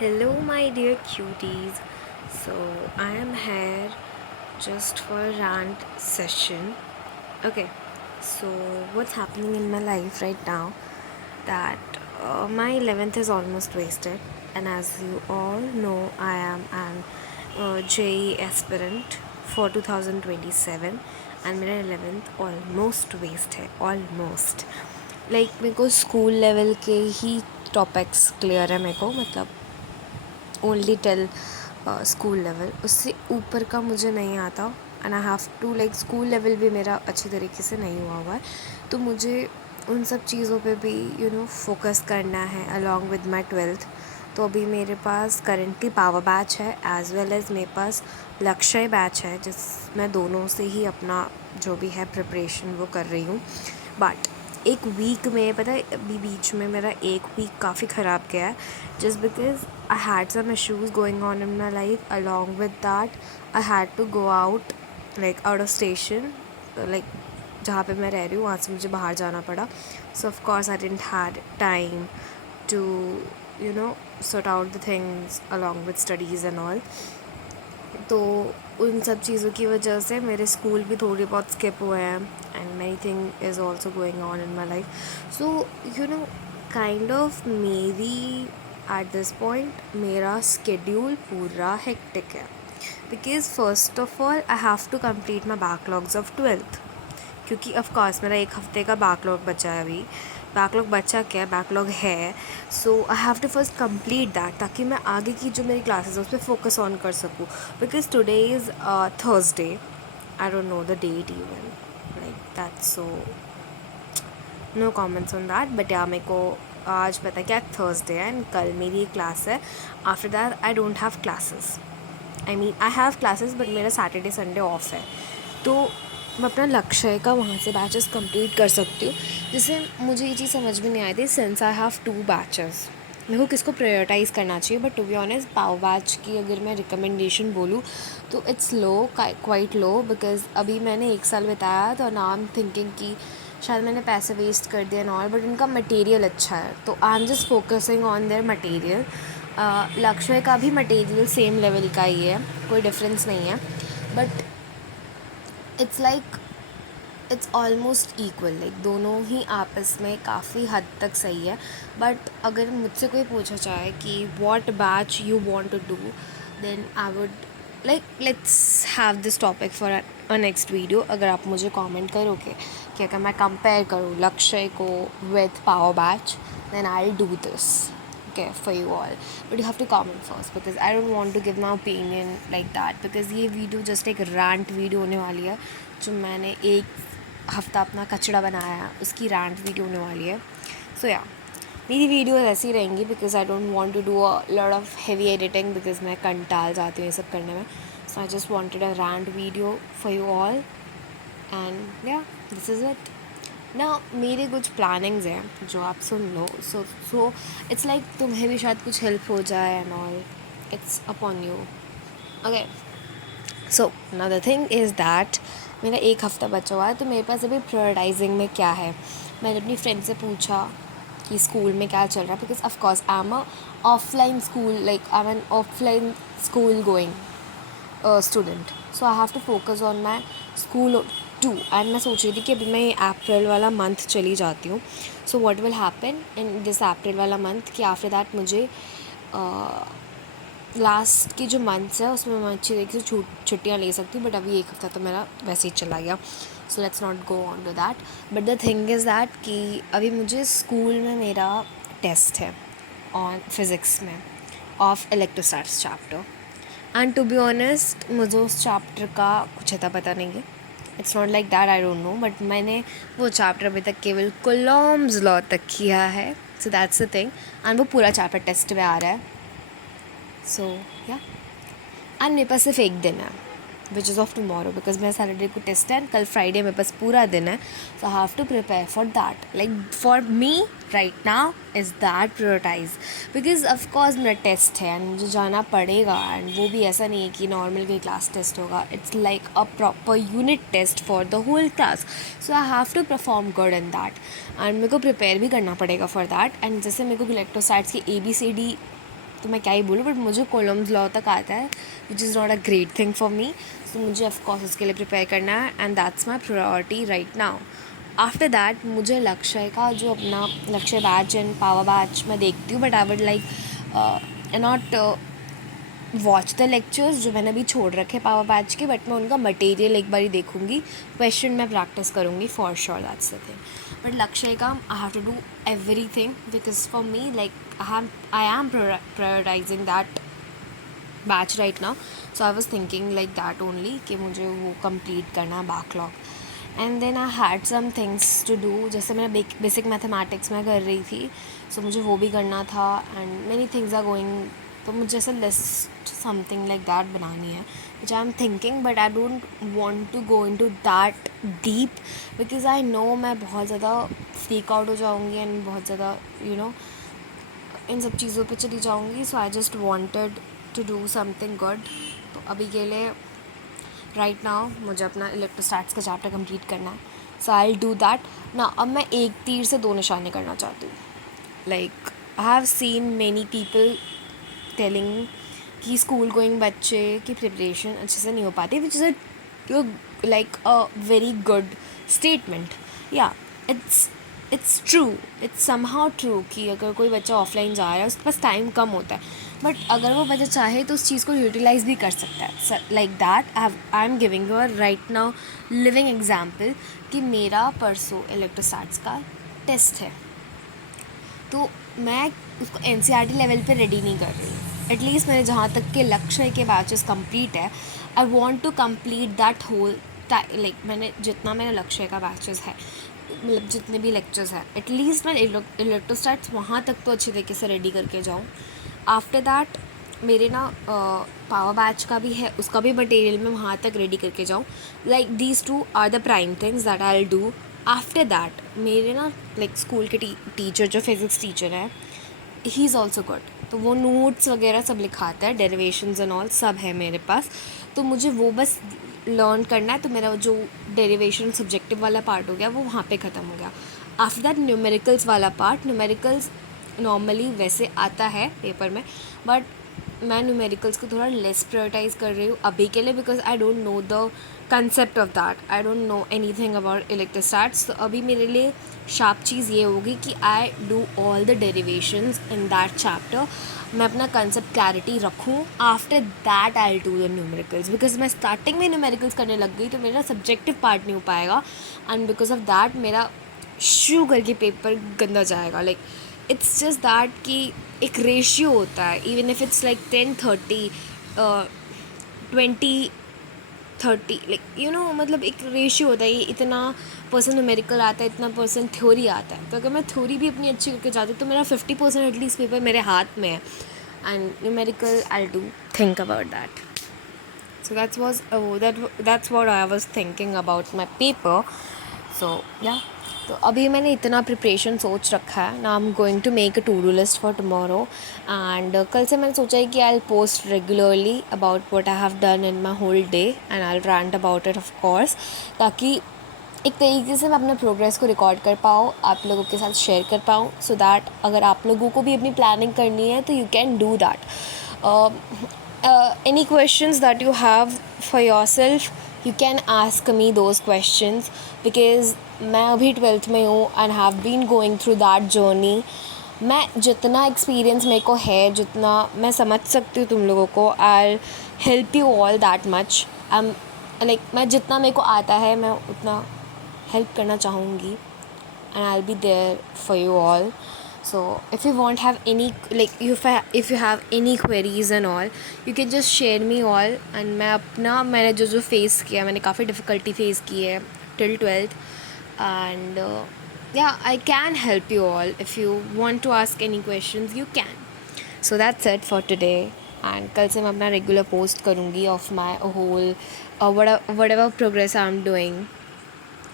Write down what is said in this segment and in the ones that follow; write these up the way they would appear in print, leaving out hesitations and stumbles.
Hello, my dear cuties. So, I am here just for a rant session. Okay, so what's happening in my life right now? That my 11th is almost wasted, and as you all know, I am an JE aspirant for 2027, and मेरा 11th almost waste है almost मेरे को school level के ही topics clear है मेरे को मतलब only tell school level उससे ऊपर का मुझे नहीं आता and I have to school level भी मेरा अच्छी तरीके से नहीं हुआ है तो मुझे उन सब चीज़ों पे भी फोकस करना है अलॉन्ग विद माई ट्वेल्थ। तो अभी मेरे पास करंटली पावर बैच है एज़ वेल एज़ मेरे पास लक्ष्य बैच है जिसमें दोनों से ही अपना जो भी है प्रिपरेशन वो कर रही हूँ। बट एक वीक में पता है अभी बीच में मेरा एक वीक काफ़ी ख़राब गया है just because I had some issues going on in my life along with that I had to go out out of station जहाँ पे मैं रह रही हूँ वहाँ से मुझे बाहर जाना पड़ा। So of course I didn't had time to sort out the things along with studies and all। तो उन सब चीज़ों की वजह से मेरे स्कूल भी थोड़ी बहुत स्किप हुए हैं and many thing is also going on in my life. So you know kind of मेरी एट दिस पॉइंट मेरा स्केड्यूल पूरा हेक्टिक है because first of all I have to complete my backlogs of twelfth क्योंकि of course मेरा एक हफ़्ते का backlog बचा है अभी। बैकलॉग बचा क्या बैकलॉग है so I have to first complete that ताकि मैं आगे की जो मेरी क्लासेस है उस पर फोकस ऑन कर सकूँ because today is Thursday. I don't know the date even that so no comments on that but या मेरे को आज पता क्या थर्सडे है एंड कल मेरी एक क्लास है। After that I don't have classes I mean I have classes but मेरा सैटरडे संडे ऑफ है तो मैं अपना लक्ष्य का वहाँ से बैचेस कंप्लीट कर सकती हूँ जिससे मुझे ये चीज़ समझ में नहीं आई थी सिंस आई हैव 2 बैचेस मेरे को किसको प्रायोरिटाइज़ करना चाहिए but to be honest power batch की अगर मैं रिकमेंडेशन बोलूँ तो it's low quite low because अभी मैंने 1 साल बिताया तो नाउ आई एम थिंकिंग कि शायद मैंने पैसे वेस्ट कर दिए नॉल बट इनका मटेरियल अच्छा है तो I am just focusing on their material. लक्ष्य का भी मटेरियल सेम लेवल का ही है कोई डिफरेंस नहीं है बट इट्स ऑलमोस्ट इक्वल दोनों ही आपस में काफ़ी हद तक सही है। बट अगर मुझसे कोई पूछा चाहे कि what batch you want to do then I would let's have this topic for a next video. अगर आप मुझे कमेंट करोगे कि अगर मैं कंपेयर करूँ लक्ष्य को with power batch then I do this okay for you all but you have to comment first because I don't want to give my opinion like that because ये वीडियो जस्ट एक rant video होने वाली है जो मैंने एक हफ़्ता अपना कचड़ा बनाया है उसकी rant वीडियो होने वाली है। सो या मेरी वीडियोस ऐसी रहेंगी because I don't want to do a lot of heavy editing because मैं कंटाल जाती हूँ ये सब करने में। So I just wanted a rant video for you all and yeah this is it ना। मेरे कुछ प्लानिंग्स हैं जो आप सुन लो सो इट्स तुम्हें भी शायद कुछ हेल्प हो जाए and all it's upon you okay. So another thing is that मेरा एक हफ़्ता बचा हुआ है तो मेरे पास अभी प्रायोरिटाइजिंग में क्या है मैंने अपनी फ्रेंड से पूछा कि स्कूल में क्या चल रहा है because of course I am a offline school I am an offline school going student so I have to focus on my school too and मैं सोच रही थी कि अभी मैं अप्रैल वाला मंथ चली जाती हूँ। So what will happen in this अप्रैल वाला मंथ कि आफ्टर दैट मुझे लास्ट की जो मंथ्स है उसमें मैं अच्छी तरीके से छुट्टियाँ ले सकती हूँ बट अभी एक हफ़्ता तो मेरा वैसे ही चला गया। So let's not go on to that but the thing is that कि अभी मुझे स्कूल में मेरा टेस्ट है ऑन फिज़िक्स में of electrostatics chapter and to be honest मुझे उस चैप्टर का कुछ अता पता नहीं है। It's not like that I don't know but मैंने वो चैप्टर अभी तक केवल कुलॉम्स लॉ तक किया है so that's the thing and वो पूरा चैप्टर टेस्ट में आ रहा है। सो या एंड मेरे पास सिर्फ एक दिन है which is of tomorrow because मेरा सैटरडे को टेस्ट है एंड कल फ्राइडे मेरे पास पूरा दिन है। So I have to prepare for that for me right now is that prioritize because of course मेरा टेस्ट है एंड मुझे जाना पड़ेगा एंड वो भी ऐसा नहीं है कि नॉर्मल कोई क्लास टेस्ट होगा it's like a proper unit test for the whole class. So I have to perform good in that and मेरे को प्रिपेयर भी करना पड़ेगा फॉर दैट एंड जैसे मेरे को इलेक्ट्रोसाइट्स की ABCD तो मैं क्या ही बोलूँ, बट मुझे कोलम्स लॉ तक आता है, which is not a great thing for me. So मुझे ऑफकोर्स उसके लिए प्रिपेयर करना है, and that's my priority right now. After that मुझे लक्ष्य का जो अपना लक्ष्य बैच एंड पावर बैच मैं देखती हूँ, but I would like not watch the lectures जो मैंने अभी छोड़ रखे पावर बैच के, बट मैं उनका मटेरियल एक बार ही देखूँगी, क्वेश्चन मैं प्रैक्टिस करूँगी for sure, that's the thing. But Lakshya का I have to do every thing because for me like I am prioritising that batch right now. So I was thinking like that only कि मुझे वो complete करना है backlog. And then I had some things to do, जैसे मैं basic mathematics में कर रही थी, सो मुझे वो भी करना था, and many things are going. तो मुझे ऐसा लिस्ट समथिंग लाइक दैट बनानी है which I am thinking, but I don't want to go into that deep because I know मैं बहुत ज़्यादा फ्रीक आउट हो जाऊँगी एंड बहुत ज़्यादा इन सब चीज़ों पे चली जाऊँगी. So I just wanted to do something good. तो अभी के लिए राइट नाउ मुझे अपना इलेक्ट्रोस्टैट्स का चैप्टर कंप्लीट करना है. So I will do that ना. अब मैं एक तीर से दो निशाने करना चाहती हूँ. Like I have seen many people telling कि स्कूल गोइंग बच्चे की प्रिपरेशन अच्छे से नहीं हो पाती, which is like a very good statement. या it's true, it's somehow true कि अगर कोई बच्चा ऑफलाइन जा रहा है उसके पास टाइम कम होता है, बट अगर वो बच्चा चाहे तो उस चीज़ को यूटिलाइज़ भी कर सकता है. Like that I am giving you a right now living example कि मेरा परसों इलेक्ट्रोस्टैट्स का टेस्ट है, तो मैं उसको NCERT लेवल पे रेडी नहीं कर रही. एटलीस्ट मेरे जहाँ तक के लक्ष्य के बैचेस कंप्लीट है, I want to complete that whole. Like मैंने जितना मेरा लक्ष्य का बैचेस है, मतलब जितने भी लेक्चर्स हैं, एटलीस्ट मैं इलेक्ट्रोस्टैट्स वहाँ तक तो अच्छे तरीके से रेडी करके जाऊँ. आफ्टर दैट मेरे ना पावर बैच का भी है, उसका भी मटेरियल मैं वहाँ तक रेडी करके जाऊँ. Like these two are the prime things that I will do. After that मेरे ना लाइक स्कूल के टीचर जो फिज़िक्स टीचर है, ही इज़ ऑल्सो गुड. तो वो नोट्स वगैरह सब लिखाता है, डेरिवेशंस एंड ऑल सब है मेरे पास. तो मुझे वो बस लर्न करना है. तो मेरा जो डेरिवेशन सब्जेक्टिव वाला पार्ट हो गया वो वहाँ पे ख़त्म हो गया. आफ्टर दैट न्यूमेरिकल्स वाला पार्ट, न्यूमेरिकल्स नॉर्मली वैसे आता है पेपर में, बट मैं न्यूमेरिकल्स को थोड़ा लेस प्रायोरिटाइज़ कर रही हूँ अभी के लिए because I don't know the concept of that. I don't know anything about electrostatics. तो अभी मेरे लिए शार्प चीज़ ये होगी कि I do all the derivations in that chapter. मैं अपना कंसेप्ट क्लैरिटी रखूँ. After that I will do the numericals because मैं स्टार्टिंग में न्यूमेरिकल्स करने लग गई तो मेरा सब्जेक्टिव पार्ट नहीं हो पाएगा, एंड बिकॉज ऑफ दैट मेरा शू करके पेपर गंदा जाएगा. लाइक इट्स जस्ट दैट कि एक रेशियो होता है, even if it's like 10-30 20-30 like मतलब एक रेशियो होता है. ये इतना % न्यूमेरिकल आता है, इतना % थ्योरी आता है. तो अगर मैं थ्योरी भी अपनी अच्छी करके जाती हूँ तो मेरा 50% एटलीस्ट पेपर मेरे हाथ में है, and numerical I do think about that. So that's what I was thinking about my paper. So yeah. तो अभी मैंने इतना प्रिपरेशन सोच रखा है ना. I am going to make a to do list for tomorrow, and कल से मैंने सोचा है कि I will post regularly about what I have done in my whole day, and I will rant about it of course, ताकि एक तरीके से मैं अपने प्रोग्रेस को रिकॉर्ड कर पाऊँ, आप लोगों के साथ शेयर कर पाऊँ, सो दैट अगर आप लोगों को भी अपनी प्लानिंग करनी है तो you can do that. Any questions that you have for yourself, you can ask me those questions because मैं अभी 12th में हूँ and have been going through that journey. मैं जितना एक्सपीरियंस मेरे को है, जितना मैं समझ सकती हूँ तुम लोगों को, I'll help you all that much. मैं जितना मेरे को आता है मैं उतना हेल्प करना चाहूँगी, and I'll be there for you all. So if you won't have any if you have any queries and all, you can just share me all. and मैंने जो फेस किया, मैंने काफ़ी डिफ़िकल्टी फेस की है till 12th, and yeah, I can help you all. If you want to ask any questions you can. So that's it for today, and कल से मैं अपना रेगुलर पोस्ट करूँगी of my whole whatever progress I'm doing.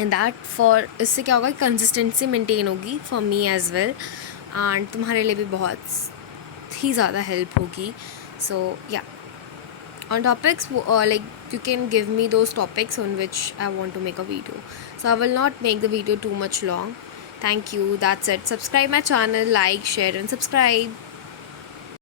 And that for इससे क्या होगा, consistency maintain होगी for me as well, and तुम्हारे लिए भी बहुत ही ज़्यादा हेल्प होगी. सो या on topics like you can give me those topics on which I want to make a video. So I will not make the video too much long. Thank you. That's it. Subscribe my channel, like, share and subscribe.